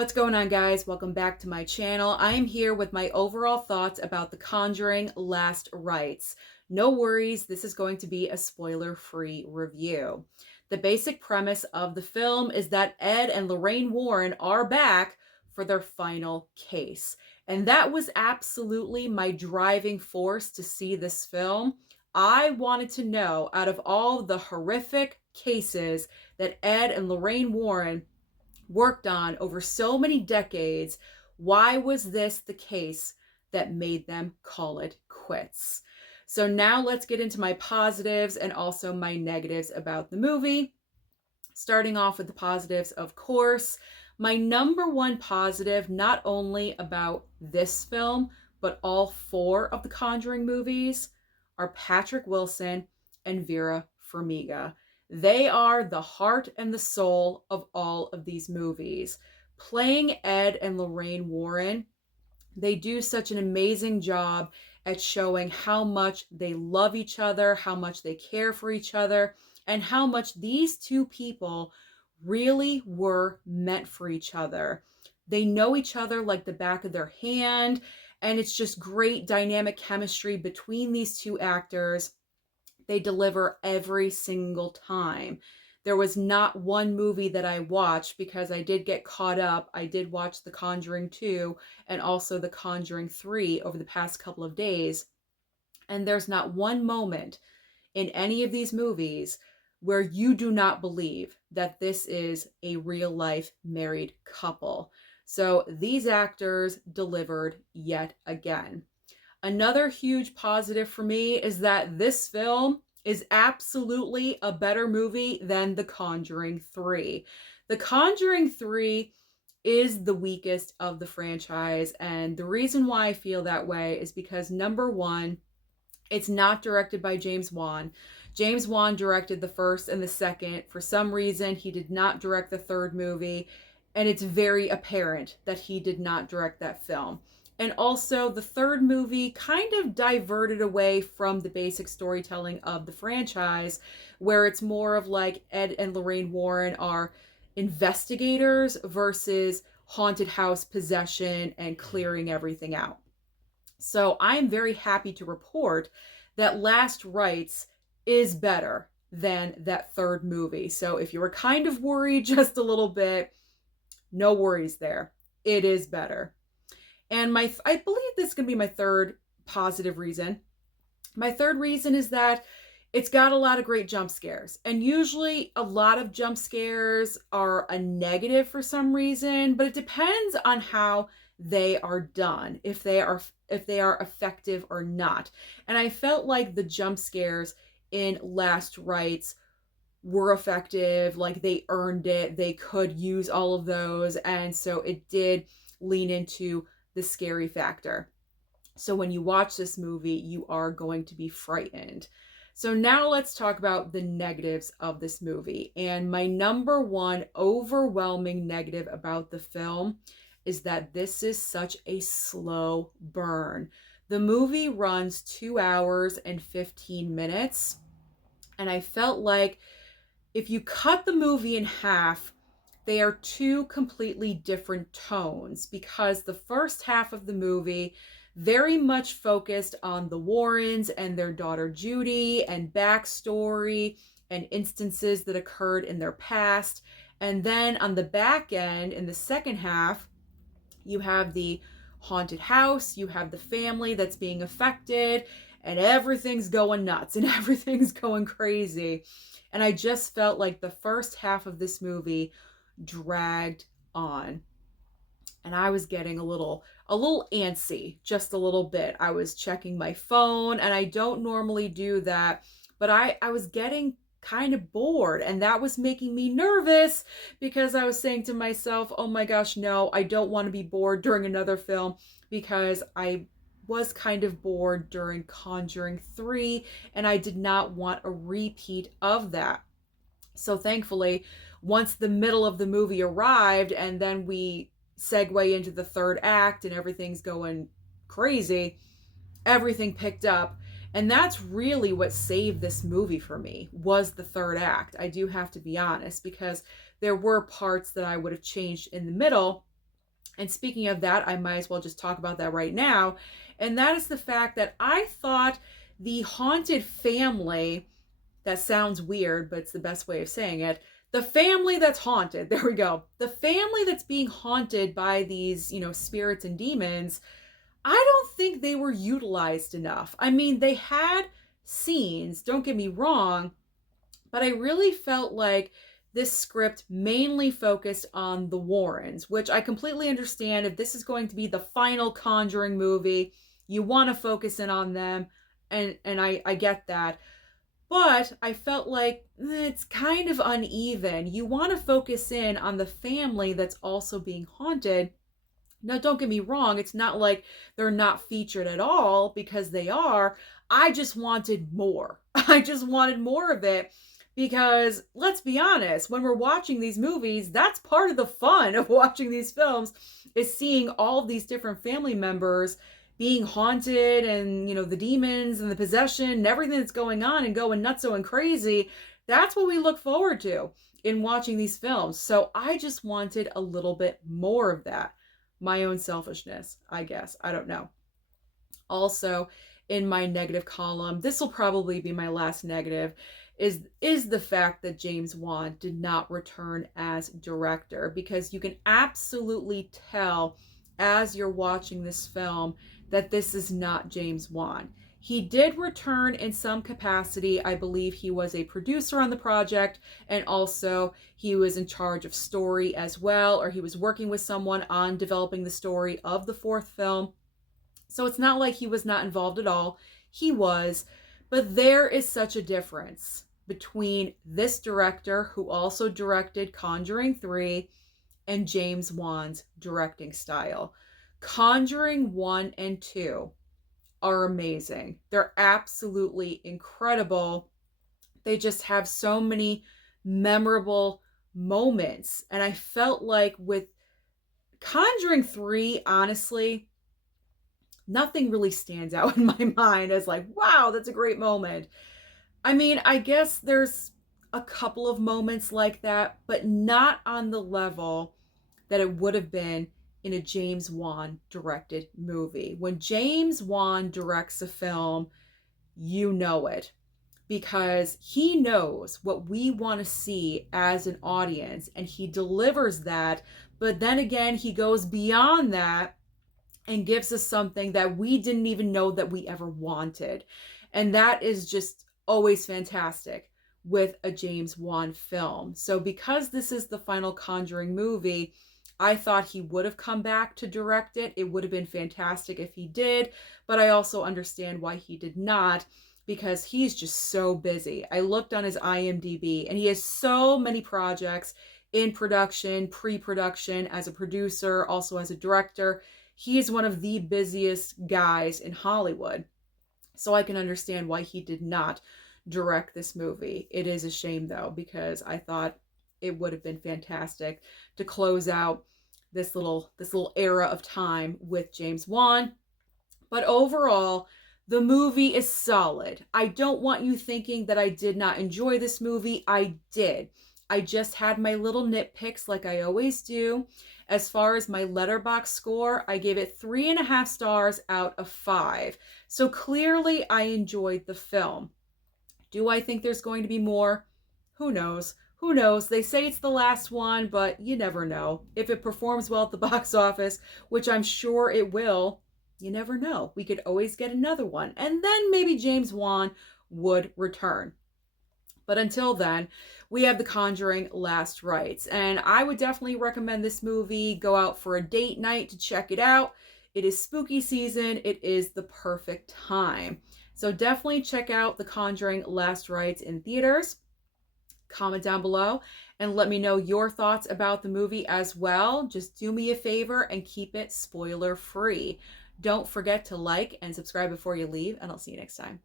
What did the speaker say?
What's going on, guys? Welcome back to my channel. I am here with my overall thoughts about The Conjuring Last Rites. No worries, this is going to be a spoiler-free review. The basic premise of the film is that Ed and Lorraine Warren are back for their final case. And that was absolutely my driving force to see this film. I wanted to know, out of all the horrific cases that Ed and Lorraine Warren worked on over so many decades, why was this the case that made them call it quits? So now let's get into my positives and also my negatives about the movie. Starting off with the positives, of course, my number one positive, not only about this film, but all four of the Conjuring movies, are Patrick Wilson and Vera Farmiga. They are the heart and the soul of all of these movies. Playing Ed and Lorraine Warren, they do such an amazing job at showing how much they love each other, how much they care for each other, and how much these two people really were meant for each other. They know each other like the back of their hand, and it's just great dynamic chemistry between these two actors. They deliver every single time. There was not one movie that I watched, because I did get caught up. I did watch The Conjuring 2 and also The Conjuring 3 over the past couple of days. And there's not one moment in any of these movies where you do not believe that this is a real life married couple. So these actors delivered yet again. Another huge positive for me is that this film is absolutely a better movie than The Conjuring 3. The Conjuring 3 is the weakest of the franchise, and the reason why I feel that way is because, number one, it's not directed by James Wan. James Wan directed the first and the second. For some reason, he did not direct the third movie, and it's very apparent that he did not direct that film. And also, the third movie kind of diverted away from the basic storytelling of the franchise, where it's more of like Ed and Lorraine Warren are investigators versus haunted house possession and clearing everything out. So I'm very happy to report that Last Rites is better than that third movie. So if you were kind of worried just a little bit, no worries there. It is better. And I believe this is going to be my third positive reason. My third reason is that it's got a lot of great jump scares. And usually a lot of jump scares are a negative for some reason, but it depends on how they are done, if they are effective or not. And I felt like the jump scares in Last Rites were effective, like they earned it. They could use all of those, and so it did lean into the scary factor. So when you watch this movie, you are going to be frightened. So now let's talk about the negatives of this movie. And my number one overwhelming negative about the film is that this is such a slow burn. The movie runs 2 hours and 15 minutes. And I felt like if you cut the movie in half, they are two completely different tones, because the first half of the movie very much focused on the Warrens and their daughter Judy and backstory and instances that occurred in their past. And then on the back end, in the second half, you have the haunted house, you have the family that's being affected, and everything's going nuts and everything's going crazy. And I just felt like the first half of this movie dragged on, and I was getting a little antsy, just a little bit. I was checking my phone, and I don't normally do that, but I was getting kind of bored, and that was making me nervous, because I was saying to myself, oh my gosh, no, I don't want to be bored during another film, because I was kind of bored during Conjuring 3, and I did not want a repeat of that. So thankfully, once the middle of the movie arrived, and then we segue into the third act and everything's going crazy, everything picked up. And that's really what saved this movie for me, was the third act. I do have to be honest, because there were parts that I would have changed in the middle, And speaking of that, I might as well just talk about that right now. And that is the fact that I thought the haunted family, that sounds weird, but it's the best way of saying it. The family that's haunted, there we go. The family that's being haunted by these, spirits and demons, I don't think they were utilized enough. I mean, they had scenes, don't get me wrong, but I really felt like this script mainly focused on the Warrens, which I completely understand. If this is going to be the final Conjuring movie, you want to focus in on them, and I get that. But I felt like it's kind of uneven. You want to focus in on the family that's also being haunted. Now, don't get me wrong, it's not like they're not featured at all, because they are. I just wanted more. I just wanted more of it, because let's be honest, when we're watching these movies, that's part of the fun of watching these films, is seeing all of these different family members being haunted, and the demons and the possession and everything that's going on and going nutso and crazy. That's what we look forward to in watching these films. So I just wanted a little bit more of that. My own selfishness, I guess. I don't know. Also, in my negative column, this will probably be my last negative, is the fact that James Wan did not return as director, because you can absolutely tell as you're watching this film that this is not James Wan. He did return in some capacity. I believe he was a producer on the project, and also he was in charge of story as well, or he was working with someone on developing the story of the fourth film. So it's not like he was not involved at all. He was. But there is such a difference between this director, who also directed Conjuring 3, and James Wan's directing style. Conjuring 1 and 2 are amazing. They're absolutely incredible. They just have so many memorable moments. And I felt like with Conjuring 3, honestly, nothing really stands out in my mind as like, wow, that's a great moment. I mean, I guess there's a couple of moments like that, but not on the level that it would have been in a James Wan directed movie. When James Wan directs a film, you know it, because he knows what we want to see as an audience, and he delivers that. But then again, he goes beyond that and gives us something that we didn't even know that we ever wanted. And that is just always fantastic with a James Wan film. So because this is the final Conjuring movie, I thought he would have come back to direct it. It would have been fantastic if he did, but I also understand why he did not, because he's just so busy. I looked on his IMDb, and he has so many projects in production, pre-production, as a producer, also as a director. He is one of the busiest guys in Hollywood. So I can understand why he did not direct this movie. It is a shame, though, because I thought it would have been fantastic to close out this little era of time with James Wan. But overall, the movie is solid. I don't want you thinking that I did not enjoy this movie. I did. I just had my little nitpicks like I always do. As far as my Letterboxd score, I gave it 3.5 stars out of 5. So clearly I enjoyed the film. Do I think there's going to be more? Who knows? Who knows? They say it's the last one, but you never know. If it performs well at the box office, which I'm sure it will, you never know. We could always get another one. And then maybe James Wan would return. But until then, we have The Conjuring Last Rites. And I would definitely recommend this movie. Go out for a date night to check it out. It is spooky season. It is the perfect time. So definitely check out The Conjuring Last Rites in theaters. Comment down below and let me know your thoughts about the movie as well. Just do me a favor and keep it spoiler free. Don't forget to like and subscribe before you leave, and I'll see you next time.